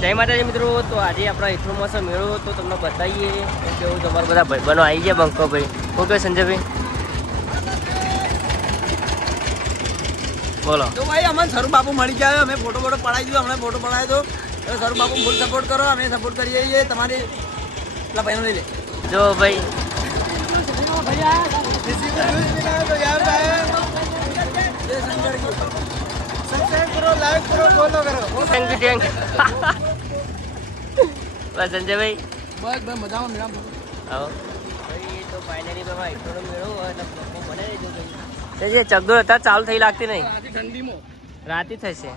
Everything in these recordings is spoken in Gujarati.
જય માતાજી મિત્રો. તો આજે આપણા ઇથરોમાં મેળો તો તમને બતાવીએ કેવું તમારા બધા ભાઈબંધો આવી ગયા. બંકોભાઈ ઓકે, સંજયભાઈ બોલો. તો ભાઈ અમને સરું બાપુ મળી જાય, અમે ફોટો પડાવી દીધો, અમને ફોટો પડાવી દો. સરું બાપુ ફૂલ સપોર્ટ કરો, અમે સપોર્ટ કરીએ છીએ તમારી. પેલા ભાઈનો લઈ લે જો ભાઈ થેન્ક યુ. બસ સંજયભાઈ બસ ભાઈ મજામાં મેળા આવો ભાઈ. તો ફાઇનલી બાબા ઇથરોનો મેળો મને જો ભાઈ જે ચકદોર હતા ચાલુ થઈ લાગતી નહીં, ઠંડીમાં રાતી થશે.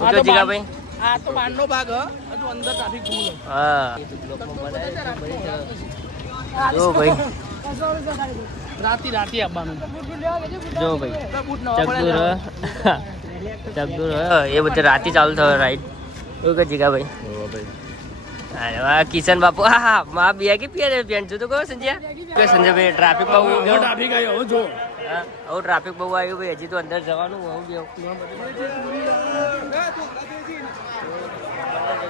ઓકે જીગાભાઈ, આ તો બહારનો ભાગ હજુ અંદર ટ્રાફિક ફૂલ. હા જો ભાઈ રાતી આવવાનું. જો ભાઈ ચકદોર એ બધે રાતી ચાલુ થયો રાઈડ. ઓકે જીગાભાઈ. અરે વાહ કિશન બાપુ. હા હા માં બે કે પીએ પેન્ટ જો તો કહો સંજય. કે સંજયભાઈ ટ્રાફિક બહુ ટ્રાફિક આવ્યો જો. હા હવે ટ્રાફિક બહુ આવ્યું ભાઈ, હજી તો અંદર જવાનું હું ગયો.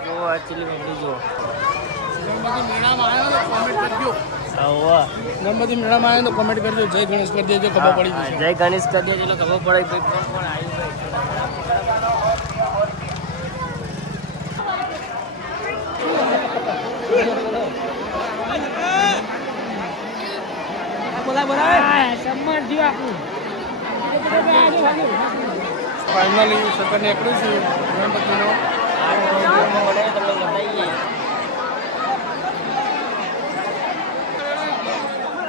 જો એકચ્યુઅલી મંડી જો મેળામાં આવ્યો તો કોમેન્ટ કરજો. આવો ગણપતિ મેળામાં આવ્યો તો કોમેન્ટ કરજો. જય ગણેશ કરી દેજો, ખબર પડી જશે. જય ગણેશ કરી દેજો એટલે ખબર પડે ભાઈ કોણ કોણ આવ્યું ભાઈ. ફાઇનલી સકર નીકળ્યું છું ગણપતિનો.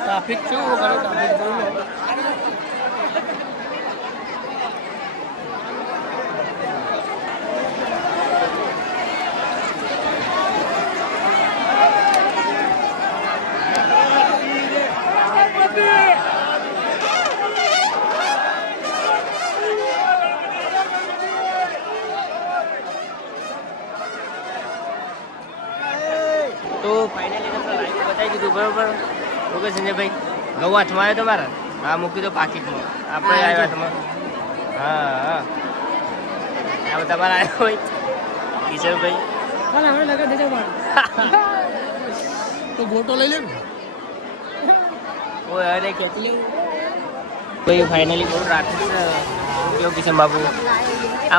ટ્રાફિક શું કરે, ટ્રાફિક જોઈ લો. તો ફાઇનલી તમને લાઈવ બતાવી દીધું બરોબર. ઓકે સંજયભાઈ ઘઉં હાથમાં આવ્યો તમારા. હા મૂકી દો પાકીટમાં. આપણે આવ્યા તમારે. હા હા આ તમારે આવ્યો હોય કિશોરભાઈ. તો ગોટો લઈ લે. ઓય અરે કેટલી કોઈ ફાઇનલી બહુ ટ્રાફિક છે. કેવું કિશન બાપુ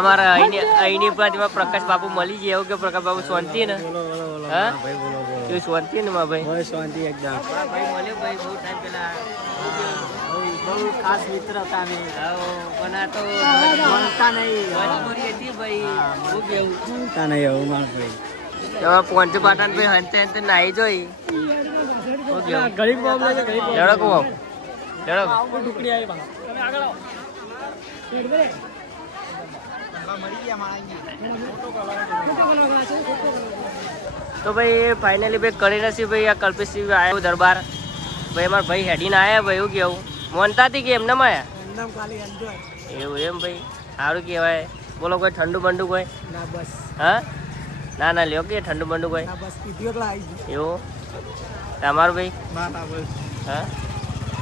અમારા અહીંની પ્રતિમા પ્રકાશ બાપુ મળી ગયા. એવું કે પ્રકાશ બાપુ શાંતિ ને? હા તું શાંતિ ને માં ભાઈ? શાંતિ એકદમ. ભાઈ મળ્યો ભાઈ બહુ ટાઈમ પહેલા. બહુ ખાસ મિત્ર હતા અમે. પણ આ તો મળતા નહીં. મજબૂરી હતી ભાઈ. બહુ કેવું મળતા નહીં એવું મારું ભાઈ. હવે પોંચે પાટણ ભાઈ હંતે હંતે નાહી જોઈ. ગરીબ બાબુ છે, ગરીબ બાબુ. લડકો બાપુ લડકો ટુકડી આવી બા. તમે આગળ આવો. તો ભાઈ ફાઇનલી ભાઈ કરી નથી ભાઈ. આ કલ્પેશસિંહ આવ્યો દરબાર ભાઈ. અમારા ભાઈ હેડીને આવ્યા ભાઈ. એવું કેવું મોનતા હતી કે એમને માં એવું એમ ભાઈ સારું કહેવાય. બોલો કોઈ ઠંડુ બંડુ કોઈ? ના બસ. હા ના ના લ્યો કે ઠંડુ બંડુ કોઈ ના બસ પીધું એકલા આવી ગયું. એવું તમારું ભાઈ? ના ના બસ. હા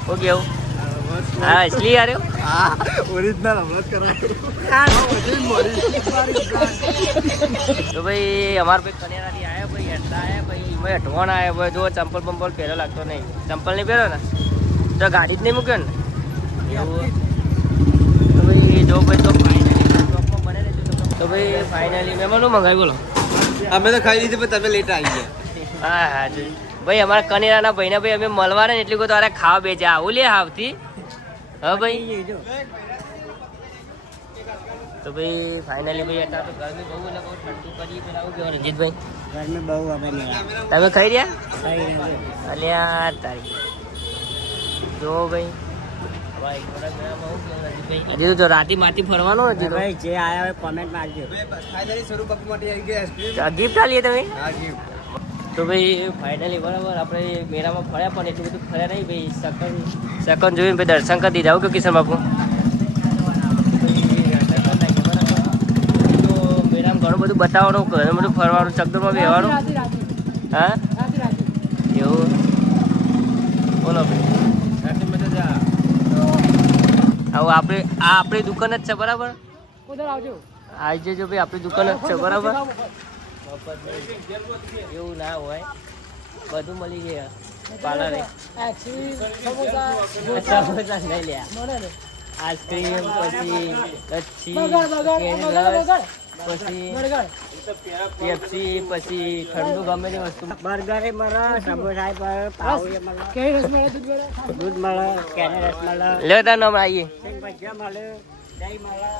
શું કેવું? હા इसलिए आ रहे हो? હા ઓરિજિનલ હમણાં કરાવ્યું. તો ભાઈ અમારા ભાઈ કનેરાથી આવ્યા ભાઈ. હેઠા આવ્યા ભાઈ. ભાઈ અઠવાણ આવ્યા ભાઈ. જો ચંપલ બંપલ પહેરો લાગતો નહીં. ચંપલ નહીં પહેરો ને તો ગાડી જ નહીં મૂક્યો ને એવું. તો ભાઈ જો ભાઈ તો ફાઇનલી બ્લોકમાં બને રહેજો. તો ભાઈ ફાઇનલી મેં શું મંગાવ્યું બોલો? અમે તો ખાઈ લીધી પણ તમે લેટ આવી ગયા. હા હા જી ભાઈ અમારા કનેરાના ભાઈને ભાઈ અમે મળવાના ને એટલી બધું અરે ખાવા બેચે આવું લે આવતી. હા ભાઈ તો ભાઈ ફાઇનલી ભાઈ અત્યારે તો ગરમી બહુ એટલે બહુ ઠંડુ પડી. પેલા આવું કેવું રંજીતભાઈ? ઘરને બહુ અમે તમે ખાઈ રહ્યા? અલ્યા તારી જો ભાઈ હજી તો રાતી માટી ફરવાનું હજી તો. જે આયા હોય કોમેન્ટ મારજો. ફાઇનલી સ્વરૂપ બાપુ માટે આવી ગયા. ગિફ્ટ આલીએ તમે? હા ગિફ્ટ. તો ભાઈ ફાઇનલી બરાબર આપણે મેળામાં ફર્યા પણ એટલું બધું ફર્યા નહીં ભાઈ. સેકન્ડ જોઈને ભાઈ દર્શન કરી દીધા. કે કિશન બાપુ તો મેળામાં ઘણું બધું બતાવવાનું, ઘણું બધું ફરવાનું, ચકદોરમાં બેહવાનું. હા એવું બોલો ભાઈ. હવે આપણે આ આપણી દુકાન જ છે બરાબર. આજે જો ભાઈ આપણી દુકાન જ છે બરાબર. એવું ના હોય, બધું મળી જાય પાર્લરે. સમોસા નહીં લ્યા, આઈસ્ક્રીમ પછી લચ્છી પછી પેપ્સી પછી ઠંડુ ગમે તે વસ્તુ. બર્ગર મળે, સમોસા પાવ દૂધ મળે, કેરી રસ મળે, લે તાર નામ આવીએ. ભજીયા મળે, દહીં મળે.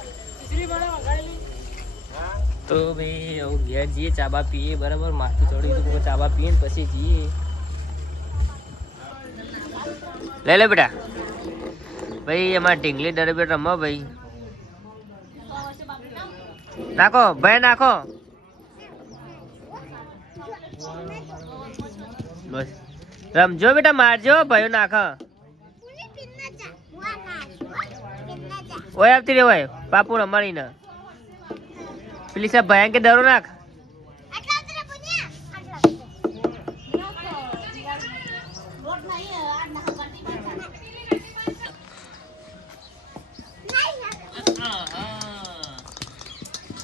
તો ભાઈ હું ઘેર જઈએ, ચાબા પીએ બરાબર. માથું ચડી તો ચાબા પીએ ને પછી જઈએ. લે બેટા ભાઈ, એમાં ઢીંગલી ડરબેટ રમો ભાઈ. નાખો ભાઈ નાખો બસ. રમજો બેટા, મારજો ભાઈઓ નાખો. ઓય આવતી રે ઓય પાપુ રમાડી ને પેલી સાહેબ ભયા કે ડરો નાખ.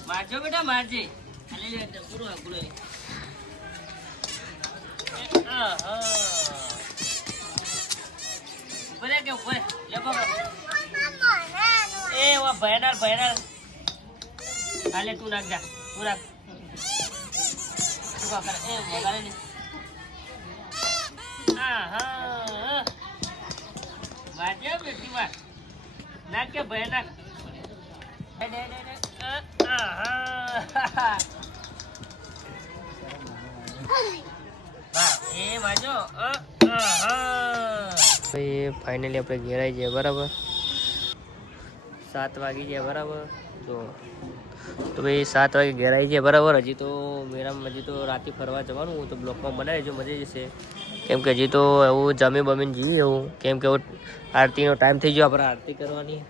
મારજો બેટા મારજે. એ ભયાનાર ભયાનાર હાલે તું નાખ જા, તું નાખ. એ વગાડે ને. વાજે બેટી વાત નાખ કે ભય નાખ. એ વાજો. ફાઇનલી આપણે ઘેર આવી જઈએ બરાબર. 7 વાગી જાય બરાબર. તો ભાઈ 7 વાગે ઘેર આવી જાય બરાબર. હજી તો મેરામાં હજી તો રાતે ફરવા જવાનું. તો બ્લોકમાં બનાવી દેજો, મજા જશે. કેમ કે હજી તો એવું જમી બમીને જઈએ એવું. કેમ કે આરતીનો ટાઈમ થઈ ગયો, આપણે આરતી કરવાની.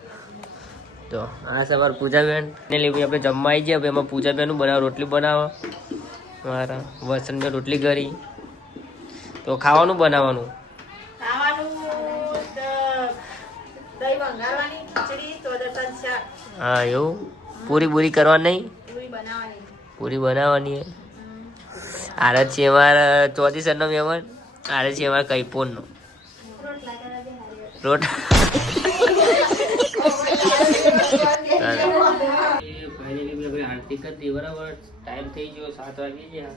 તો આ સવાર પૂજાબેન ને લેવી આપણે જમવા આવી જાય. એમાં પૂજાબેનનું બનાવ રોટલી બનાવો, મારા વસનબેન રોટલી કરી. તો ખાવાનું બનાવવાનું હા એવું. પૂરી બૂરી કરવાની નહીં, પૂરી બનાવવાની. આરત છે અમારા ચોથી સરનો મહેમાન. આરત છે અમારા કઈપોનનો રોટ. ફાઇનલી આરતી કરી દી બરાબર. ટાઈમ થઈ ગયો 7 વાગી ગયા.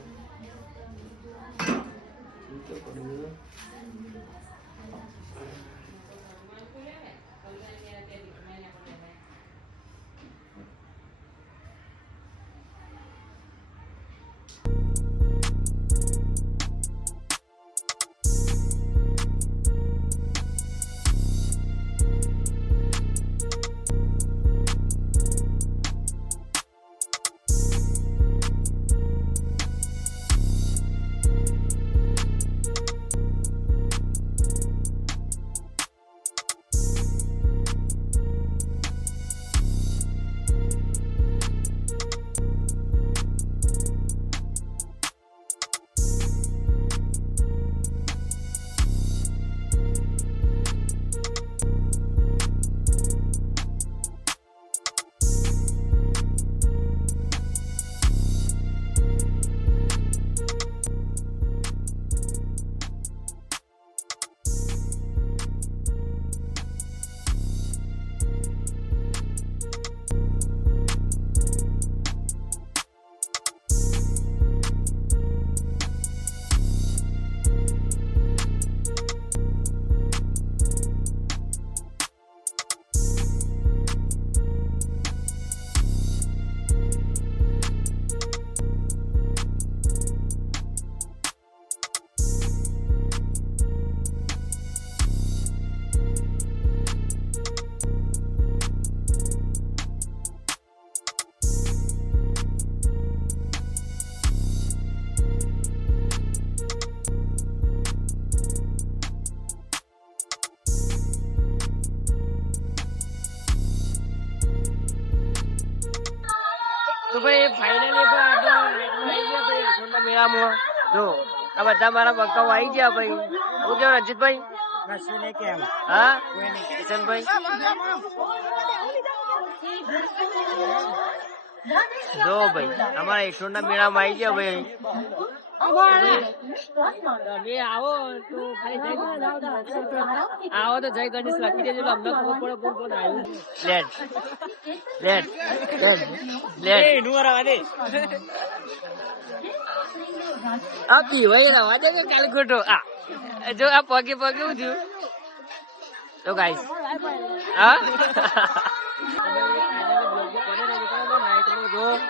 તો ભાઈ ફાઇનલી મેળામાં જો આ બધા મારા બકાઓ આવી ગયા ભાઈ. હું કેવું રંજીતભાઈ? હા કિશનભાઈ જો ભાઈ અમારા ઈશ્વરના મેળામાં આવી ગયા ભાઈ. તમે આવો તો આવો તો જય ગણેશ લખી દેજો અમને ખબર પડે કોણ કોણ આવ્યું. આ પીવાય રવા દે કે કાલે ખોટો. આ જો આ પગે પગે હું થયું તો ગાઈસ હા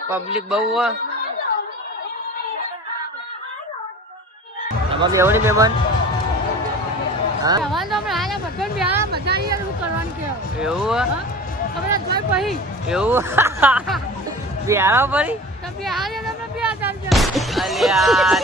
પબ્લિક બહુ આમાં બેવડી મહેમાન હા એવું એવું બિહારા પડી અલ્યા